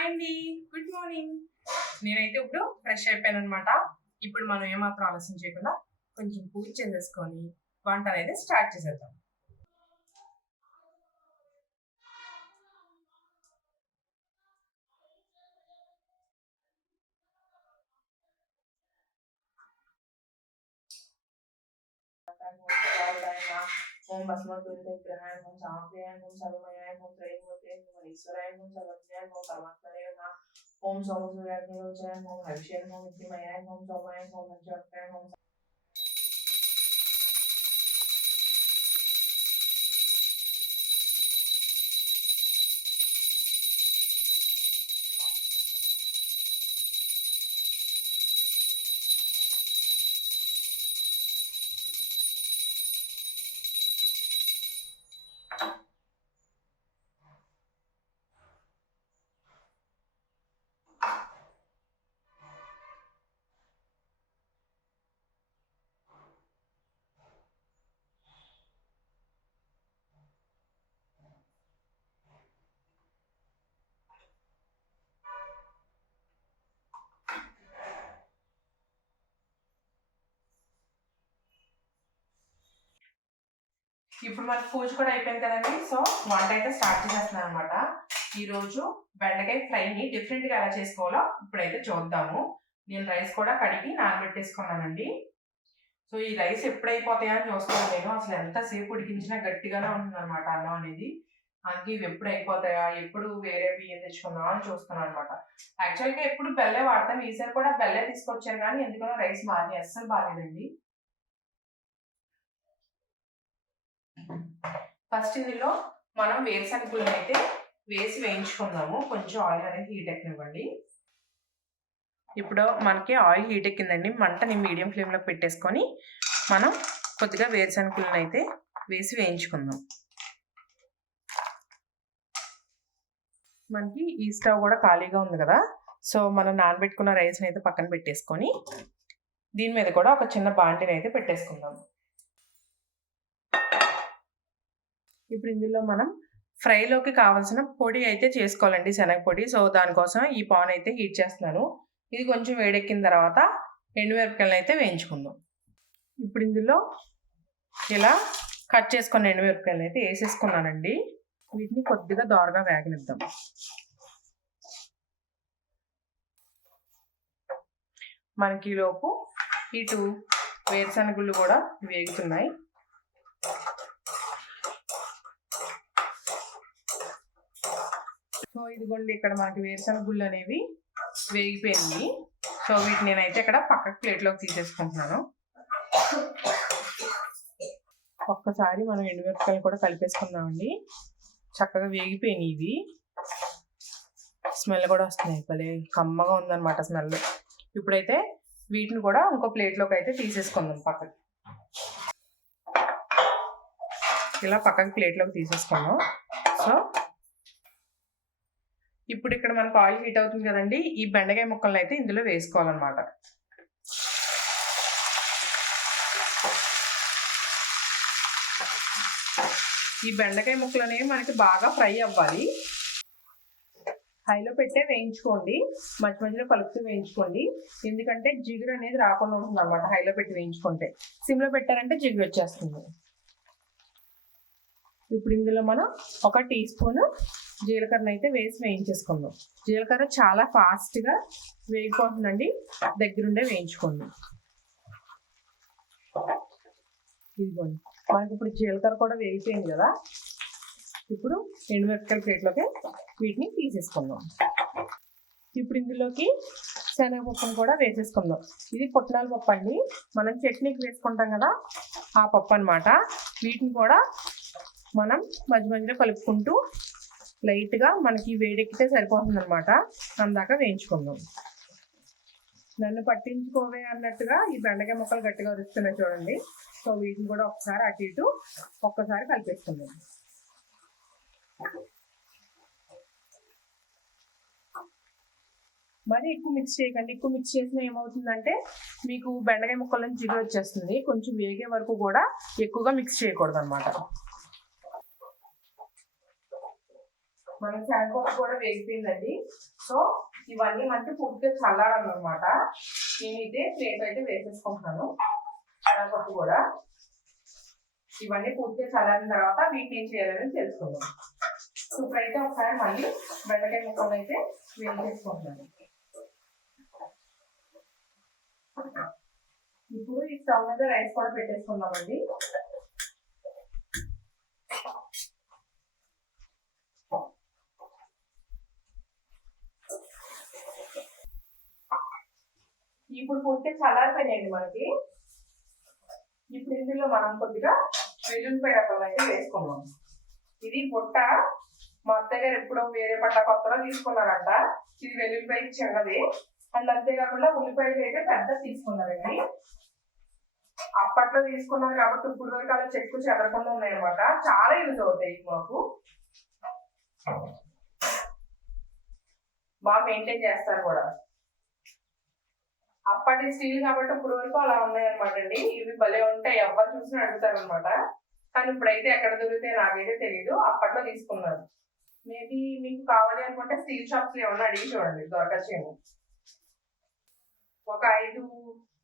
Hi అండి, good morning. నేనైతే ఇప్పుడు ఫ్రెష్ అయిపోయాను అనమాట. ఇప్పుడు మనం ఏమాత్రం ఆలస్యం చేయకుండా కొంచెం పూజ చేసేసుకొని వంట అనేది స్టార్ట్ చేసేద్దాం. ఓం భస్మగ్రహాయ ఓం సామప్రియాయ ఓం సర్వమయాయ ఓం త్రయంబకే ఓం ఈశ్వరాయ ఓం సర్వజ్ఞాయ ఓం పరమాత్మనే నమః. ఓం సోమసూర్యాగ్నిలోచనాయ ఓం హవిష్యాయ ఓం విద్యమయాయ ఓం సోమాయ ఓం పంచవక్రాయ ఓం. ఇప్పుడు మనకు పూజ కూడా అయిపోయింది కదండి. సో వంట అయితే స్టార్ట్ చేసేస్తున్నాను అనమాట. ఈరోజు బెండకాయ ఫ్రైని డిఫరెంట్గా ఎలా చేసుకోవాలో ఇప్పుడైతే చూద్దాము. నేను రైస్ కూడా కడిగి నానబెట్టేసుకున్నానండి. సో ఈ రైస్ ఎప్పుడు అయిపోతాయా అని చూస్తాను నేను. అసలు ఎంతసేపు ఉడికించినా గట్టిగానే ఉంటుంది అనమాట అన్నం అనేది. అందుకే ఇవి ఎప్పుడు అయిపోతాయా, ఎప్పుడు వేరే బియ్యం తెచ్చుకుందాం అని చూస్తున్నాను అనమాట. యాక్చువల్గా ఎప్పుడు బెల్లే వాడతాం. ఈసారి కూడా బెల్లే తీసుకొచ్చాను, కానీ ఎందుకనో రైస్ మారి అస్సలు బాగాలేదండి. ఫస్ట్ ఇందులో మనం వేరుశనగలను అయితే వేసి వేయించుకుందాము. కొంచెం ఆయిల్ అనేది హీట్ ఎక్కనివ్వండి. ఇప్పుడు మనకి ఆయిల్ హీట్ ఎక్కిందండి. మంటని మీడియం ఫ్లేమ్లో పెట్టేసుకొని మనం కొద్దిగా వేరుశనగలను అయితే వేసి వేయించుకుందాం. మనకి ఈ స్టవ్ కూడా ఖాళీగా ఉంది కదా, సో మనం నానబెట్టుకున్న రైస్ని అయితే పక్కన పెట్టేసుకొని దీని మీద కూడా ఒక చిన్న బాండిని అయితే పెట్టేసుకుందాం. ఇప్పుడు ఇందులో మనం ఫ్రైలోకి కావాల్సిన పొడి అయితే చేసుకోవాలండి, శనగపొడి. సో దానికోసం ఈ పాన్ అయితే హీట్ చేస్తున్నాను. ఇది కొంచెం వేడెక్కిన తర్వాత ఎండుమిరపకాయలను అయితే వేయించుకుందాం. ఇప్పుడు ఇందులో ఇలా కట్ చేసుకున్న ఎండుమిరపకాయలను అయితే వేసేసుకున్నానండి. వీటిని కొద్దిగా దోరగా వేగనిద్దాం. మనకి లోపు ఇటు వేరుశనగుళ్ళు కూడా వేగుతున్నాయి. సో ఇదిగోండి, ఇక్కడ మనకి వేరుశనగ గుళ్ళు అనేవి వేగిపోయింది. సో వీటిని నేనైతే ఇక్కడ పక్కకు ప్లేట్లోకి తీసేసుకుంటున్నాను. ఒక్కసారి మనం ఎండుమిరపకాయలు కూడా కలిపేసుకుందామండి. చక్కగా వేగిపోయినాయి ఇవి. స్మెల్ కూడా వస్తున్నాయి, భలే కమ్మగా ఉందన్నమాట స్మెల్. ఇప్పుడైతే వీటిని కూడా ఇంకో ప్లేట్లోకి అయితే తీసేసుకుందాం పక్కకి. ఇలా పక్కకి ప్లేట్లోకి తీసేసుకుందాం. సో ఇప్పుడు ఇక్కడ మనకు ఆయిల్ హీట్ అవుతుంది కదండి. ఈ బెండకాయ ముక్కలను అయితే ఇందులో వేసుకోవాలన్నమాట. ఈ బెండకాయ ముక్కలు అనేవి మనకి బాగా ఫ్రై అవ్వాలి. హైలో పెట్టే వేయించుకోండి, మధ్య మధ్యలో కలుపుతూ వేయించుకోండి. ఎందుకంటే జిగురు అనేది రాకుండా ఉంటుంది అనమాట హైలో పెట్టి వేయించుకుంటే. సిమ్లో పెట్టారంటే జిగురు వచ్చేస్తుంది. ఇప్పుడు ఇందులో మనం 1 టీ స్పూన్ జీలకర్ర అయితే వేసి వేయించేసుకుందాం. జీలకర్ర చాలా ఫాస్ట్గా వేగిపోతుందండి, దగ్గరుండే వేయించుకోండి. ఇదిగోండి, మనకి ఇప్పుడు జీలకర్ర కూడా వేగిపోయింది కదా. ఇప్పుడు ఎండుమిరపకాయల ప్లేట్లోకి వీటిని తీసేసుకుందాం. ఇప్పుడు ఇందులోకి శనగపప్పును కూడా వేసేసుకుందాం. ఇది పుట్నాల పప్పు అండి, మనం చట్నీకి వేసుకుంటాం కదా ఆ పప్పు అనమాట. వీటిని కూడా మనం మధ్య మధ్యలో కలుపుకుంటూ లైట్గా మనకి వేడెక్కితే సరిపోతుంది అనమాట, అందాక వేయించుకుందాం. నన్ను పట్టించుకోవే అన్నట్టుగా ఈ బెండకాయ ముక్కలు గట్టిగా వస్తున్నాయి చూడండి. సో వీటిని కూడా ఒకసారి అటు ఇటు ఒక్కసారి కలిపేసుకుందాం. మరి ఎక్కువ మిక్స్ చేయకండి. ఎక్కువ మిక్స్ చేసినా ఏమవుతుందంటే మీకు బెండకాయ ముక్కల నుంచి జిగురు వచ్చేస్తుంది. కొంచెం వేగే వరకు కూడా ఎక్కువగా మిక్స్ చేయకూడదు అనమాట. మన శనగపప్పు కూడా వేగిపోయిందండి. సో ఇవన్నీ మనకి పూర్తిగా చల్లారాలన్నమాట. నేను ఇదే ప్లేట్ అయితే వేసేసుకుంటున్నాను. శనగపప్పు కూడా ఇవన్నీ పూర్తిగా చల్లారిన తర్వాత వీటిని ఏం చేయాలని తెలుసుకుందాం. ఇప్పుడైతే ఒకసారి మళ్ళీ బెండకాయ ముక్కలు అయితే వేసేసుకుంటున్నాను. ఇప్పుడు ఈ స్టవ్ మీద రైస్ కూడా పెట్టేసుకుందామండి. ఇప్పుడు పూర్తిగా చల్లారిపోయినాయండి మనకి. ఇప్పుడు ఇందులో మనం కొద్దిగా వెల్లుల్లిపాయ రకాలు అయితే వేసుకున్నాం. ఇది బుట్ట మా అత్తయ్య గారు ఎప్పుడో వేరే పంట కొత్తలో తీసుకున్నారంట. ఇది వెల్లుల్లిపాయ చిన్నది. అండ్ అంతేకాకుండా ఉల్లిపాయలు అయితే పెద్ద తీసుకున్నారండి. అప్పట్లో తీసుకున్నారు కాబట్టి ఇప్పుడు వరకు అలా చెక్కు చెదరకుండా ఉన్నాయన్నమాట. చాలా యూజ్ అవుతాయి మాకు. బాగా మెయింటైన్ చేస్తారు కూడా. అప్పటి స్టీల్ కాబట్టి ఇప్పుడు వరకు అలా ఉన్నాయన్నమాట అండి. ఇవి భలే ఉంటాయి, ఎవరు చూసినా అడుగుతారు అనమాట. కానీ ఇప్పుడైతే ఎక్కడ దొరికితే నాకైతే తెలీదు. అప్పట్లో తీసుకున్నారు. మేబీ మీకు కావాలి అనుకుంటే స్టీల్ షాప్స్ లో ఏమన్నా అడిగి చూడండి, దొరకచ్చేమో. ఒక 5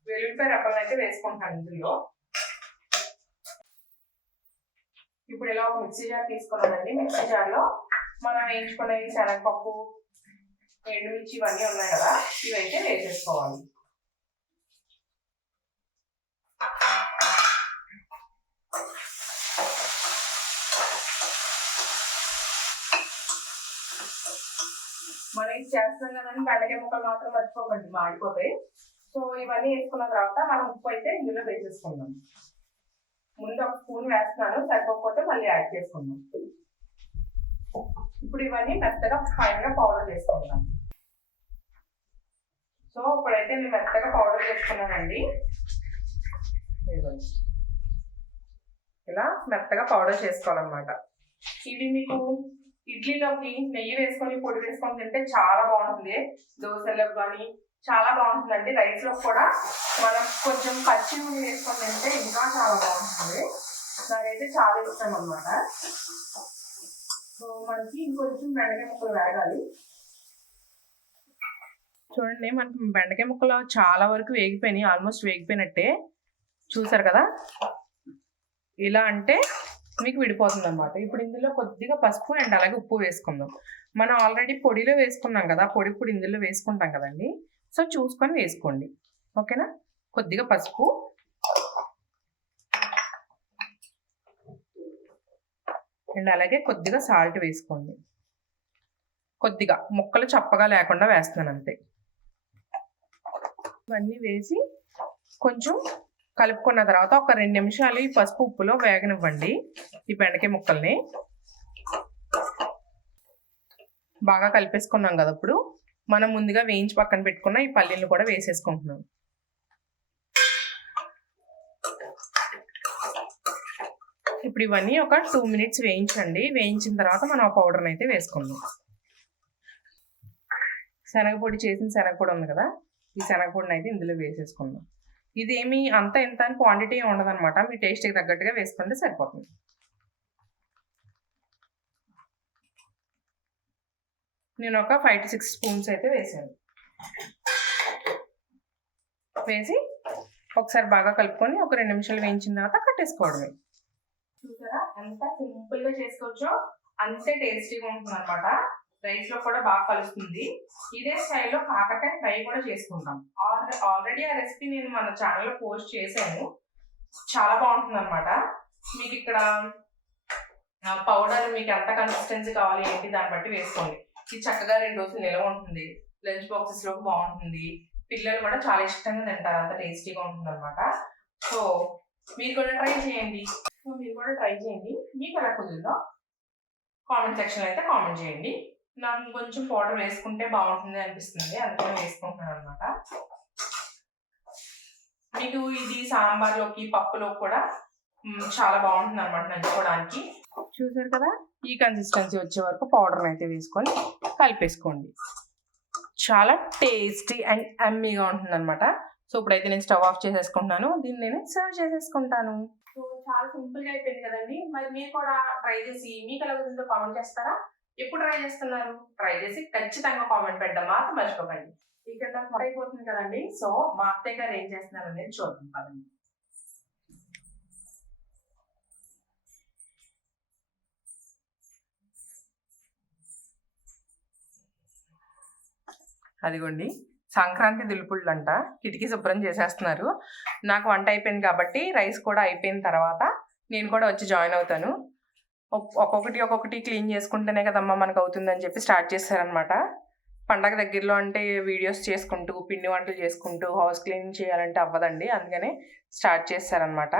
వెల్లుల్లిపాయ రెబ్బలను అయితే వేసుకుంటాను ఇందులో. ఇప్పుడు ఇలా ఒక మిక్సీ జార్ తీసుకున్నామండి. మిక్సీ జార్ లో మనం వేయించుకునేవి శనగపప్పు, ఎండుమిర్చి ఇవన్నీ ఉన్నాయి కదా, ఇవైతే వేసేసుకోవాలి. మనం ఇది చేస్తున్నాం కదండి, బెండకాయ ముక్కలు మాత్రం మర్చిపోకండి, మాడిపోతాయి. సో ఇవన్నీ వేసుకున్న తర్వాత మనం ఉప్పు అయితే ఇందులో వేసేసుకుందాం. ముందు ఒక స్పూన్ వేస్తున్నాను, సరిపోకపోతే మళ్ళీ యాడ్ చేసుకుందాం. ఇప్పుడు ఇవన్నీ మెత్తగా ఫైన్గా పౌడర్ చేసుకుందాం. సో ఇప్పుడైతే నేను మెత్తగా పౌడర్ చేసుకున్నానండి. ఇలా మెత్తగా పౌడర్ చేసుకోవాలన్నమాట. ఇవి మీకు ఇడ్లీలోకి నెయ్యి వేసుకొని పొడి వేసుకొని తింటే చాలా బాగుంటుంది. దోశలకు కానీ చాలా బాగుంటుందండి. రైస్ లో కూడా మనం కొంచెం పచ్చి నూనె వేసుకొని తింటే ఇంకా చాలా బాగుంటుంది. నాకైతే చాలా ఇష్టం అన్నమాట. సో మనకి ఇంకొంచెం బెండకాయ ముక్కలు వేగాలి. చూడండి, మనకి బెండకాయ ముక్కలు చాలా వరకు వేగిపోయినాయి, ఆల్మోస్ట్ వేగిపోయినట్టే. చూసారు కదా, ఇలా అంటే మీకు విడిపోతుంది అనమాట. ఇప్పుడు ఇందులో కొద్దిగా పసుపు అండ్ అలాగే ఉప్పు వేసుకుందాం. మనం ఆల్రెడీ పొడిలో వేసుకున్నాం కదా, పొడి ఇప్పుడు ఇందులో వేసుకుంటాం కదండి. సో చూసుకొని వేసుకోండి, ఓకేనా. కొద్దిగా పసుపు అండ్ అలాగే కొద్దిగా సాల్ట్ వేసుకోండి. కొద్దిగా ముక్కలు చప్పగా లేకుండా వేస్తున్నాను అంతే. ఇవన్నీ వేసి కొంచెం కలుపుకున్న తర్వాత ఒక 2 నిమిషాలు ఈ పసుపు ఉప్పులో వేగనివ్వండి. ఈ బెండకాయ ముక్కల్ని బాగా కలిపేసుకున్నాం కదా. ఇప్పుడు మనం ముందుగా వేయించి పక్కన పెట్టుకున్న ఈ పల్లీలు కూడా వేసేసుకుంటున్నాం. ఇప్పుడు ఇవన్నీ ఒక 2 మినిట్స్ వేయించండి. వేయించిన తర్వాత మనం ఆ పౌడర్ని అయితే వేసుకుందాం. శనగపొడి చేసిన శనగపొడి ఉంది కదా, ఈ శనగపొడిని అయితే ఇందులో వేసేసుకుందాం. ఇదేమి అంత ఎంత అని క్వాంటిటీ ఉండదు అనమాట. మీ టేస్ట్కి తగ్గట్టుగా వేసుకుంటే సరిపోతుంది. నేను ఒక 5 to 6 స్పూన్స్ అయితే వేసాను. వేసి ఒకసారి బాగా కలుపుకొని ఒక 2 నిమిషాలు వేయించిన తర్వాత కట్టేసుకోవడమే. చూసారా ఎంత సింపుల్గా చేసుకోవచ్చో, అంతే టేస్టీగా ఉంటుంది అనమాట. రైస్ లో కూడా బాగా కలుస్తుంది. ఇదే స్టైల్లో కాకరకాయ ఫ్రై కూడా చేసుకుంటాం. ఆల్రెడీ ఆ రెసిపీ నేను మన ఛానల్లో పోస్ట్ చేశాను, చాలా బాగుంటుంది అనమాట. మీకు ఇక్కడ పౌడర్ మీకు ఎంత కన్సిస్టెన్సీ కావాలి ఏంటి దాన్ని బట్టి వేసుకోండి. ఇది చక్కగా 2 రోజులు నిల్వ ఉంటుంది. లంచ్ బాక్సెస్ లోకి బాగుంటుంది. పిల్లలు కూడా చాలా ఇష్టంగా తింటారు, అంత టేస్టీగా ఉంటుంది అనమాట. సో మీరు కూడా ట్రై చేయండి. మీకు ఎలా కుదిరిందో కామెంట్ సెక్షన్ అయితే కామెంట్ చేయండి. నాకు కొంచెం పౌడర్ వేసుకుంటే బాగుంటుంది అనిపిస్తుంది, అందుకని వేసుకుంటున్నాను అనమాట. మీకు ఇది సాంబార్లోకి పప్పులోకి కూడా చాలా బాగుంటుంది అనమాట నంచుకోవడానికి. చూసారు కదా, ఈ కన్సిస్టెన్సీ వచ్చే వరకు పౌడర్ని అయితే వేసుకొని కలిపేసుకోండి. చాలా టేస్టీ అండ్ యమ్మీగా ఉంటుంది అనమాట. సో ఇప్పుడైతే నేను స్టవ్ ఆఫ్ చేసేసుకుంటున్నాను. దీన్ని నేను సర్వ్ చేసేసుకుంటాను. సో చాలా సింపుల్గా అయిపోయింది కదండి. మరి మీరు కూడా ట్రై చేసి మీకు ఎలా ఉందో కామెంట్ చేస్తారా? ఎప్పుడు ట్రై చేస్తున్నారు? ట్రై చేసి ఖచ్చితంగా కామెంట్ పెట్టడం మాత్రం మర్చిపోకండి. ఇక్కడ నాకు మొదలు అయిపోతుంది కదండి. సో మా అత్తయ్య గారు ఏం చేస్తున్నారు అనేది చూద్దాం కదండి. అదిగోండి సంక్రాంతి దులుపుళ్ళు అంట, కిటికీ శుభ్రం చేసేస్తున్నారు. నాకు వంట అయిపోయింది కాబట్టి రైస్ కూడా అయిపోయిన తర్వాత నేను కూడా వచ్చి జాయిన్ అవుతాను. ఒక్కొక్కటి క్లీన్ చేసుకుంటేనే కదమ్మా మనకు అవుతుందని చెప్పి స్టార్ట్ చేశారనమాట. పండగ దగ్గరలో అంటే వీడియోస్ చేసుకుంటూ పిండి వంటలు చేసుకుంటూ హౌస్ క్లీన్ చేయాలంటే అవ్వదండి, అందుకనే స్టార్ట్ చేశారనమాట.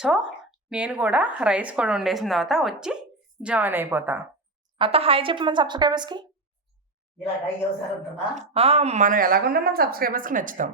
సో నేను కూడా రైస్ కూడా వండేసిన తర్వాత వచ్చి జాయిన్ అయిపోతా. అత్త హాయ్ చెప్పు మన సబ్స్క్రైబర్స్కి. మనం ఎలాగున్నా మన సబ్స్క్రైబర్స్కి నచ్చుతాం.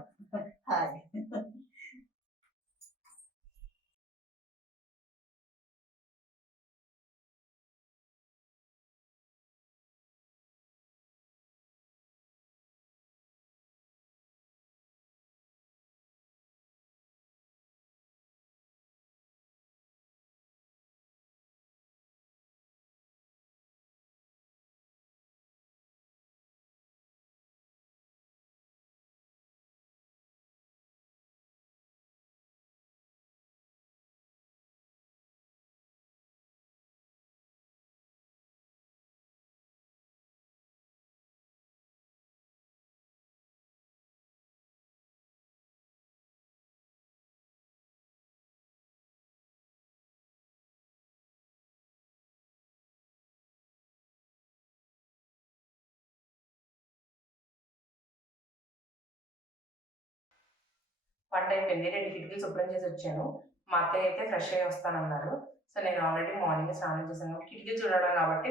వంట అయిపోయింది, 2 కిటికీలు శుభ్రం చేసి వచ్చాను. మా అత్తయ్య అయితే ఫ్రెష్ అయ్యి వస్తానన్నారు. సో నేను ఆల్రెడీ మార్నింగ్ స్నానం చేశాను. కిటికీ చూడడం కాబట్టి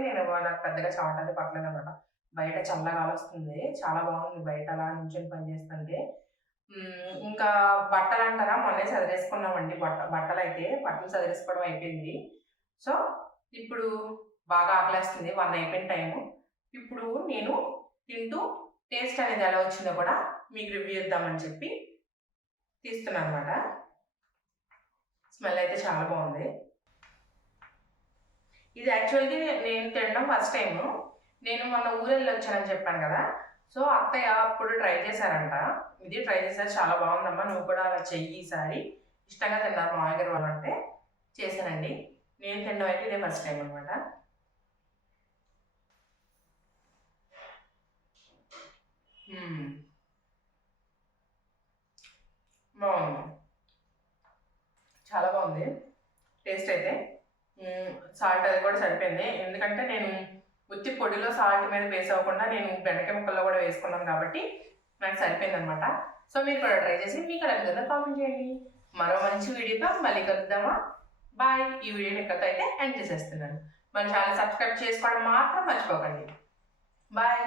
నాకు పెద్దగా చెమట అది పట్టలేదు అనమాట. బయట చల్లగా వస్తుంది, చాలా బాగుంది బయట అలా నుంచొని పని చేస్తుంటే. ఇంకా బట్టలు అంటారా, మొన్నే చదివేసుకున్నామండి. బట్టలు చదివేసుకోవడం అయిపోయింది. సో ఇప్పుడు బాగా ఆకలేస్తుంది, 1 అయిపోయిన టైము. ఇప్పుడు నేను తింటూ టేస్ట్ అనేది ఎలా వచ్చిందో కూడా మీకు రివ్యూ ఇద్దామని చెప్పి తీస్తున్నా అనమాట. స్మెల్ అయితే చాలా బాగుంది. ఇది యాక్చువల్గా నేను తినడం ఫస్ట్ టైము. నేను మొన్న ఊరెళ్ళి వచ్చానని చెప్పాను కదా. సో అత్తయ్య అప్పుడు ట్రై చేశారంట. ఇది ట్రై చేశారు, చాలా బాగుందమ్మా, నువ్వు కూడా అలా చెయ్యి ఈసారి. ఇష్టంగా తిన్నారు మామయ్య గారు వాళ్ళు అంటే చేశానండి. నేను తినడం అయితే ఇదే ఫస్ట్ టైం అనమాట. బాగుంది, చాలా బాగుంది టేస్ట్ అయితే. సాల్ట్ అది కూడా సరిపోయింది, ఎందుకంటే నేను ఉత్తి పొడిలో సాల్ట్ మీద బేస్ అవ్వకుండా నేను బెండకాయ ముక్కల్లో కూడా వేసుకున్నాను కాబట్టి నాకు సరిపోయింది అనమాట. సో మీరు కూడా ట్రై చేసి మీకు ఎలా కదా కామెంట్ చేయండి. మరో మంచి వీడియోతో మళ్ళీ కలుద్దామా. బాయ్. ఈ వీడియోని ఇక్కడితో అయితే ఎండ్ చేసేస్తున్నాను. మన ఛానల్ సబ్స్క్రైబ్ చేసుకోవడం మాత్రం మర్చిపోకండి. బాయ్.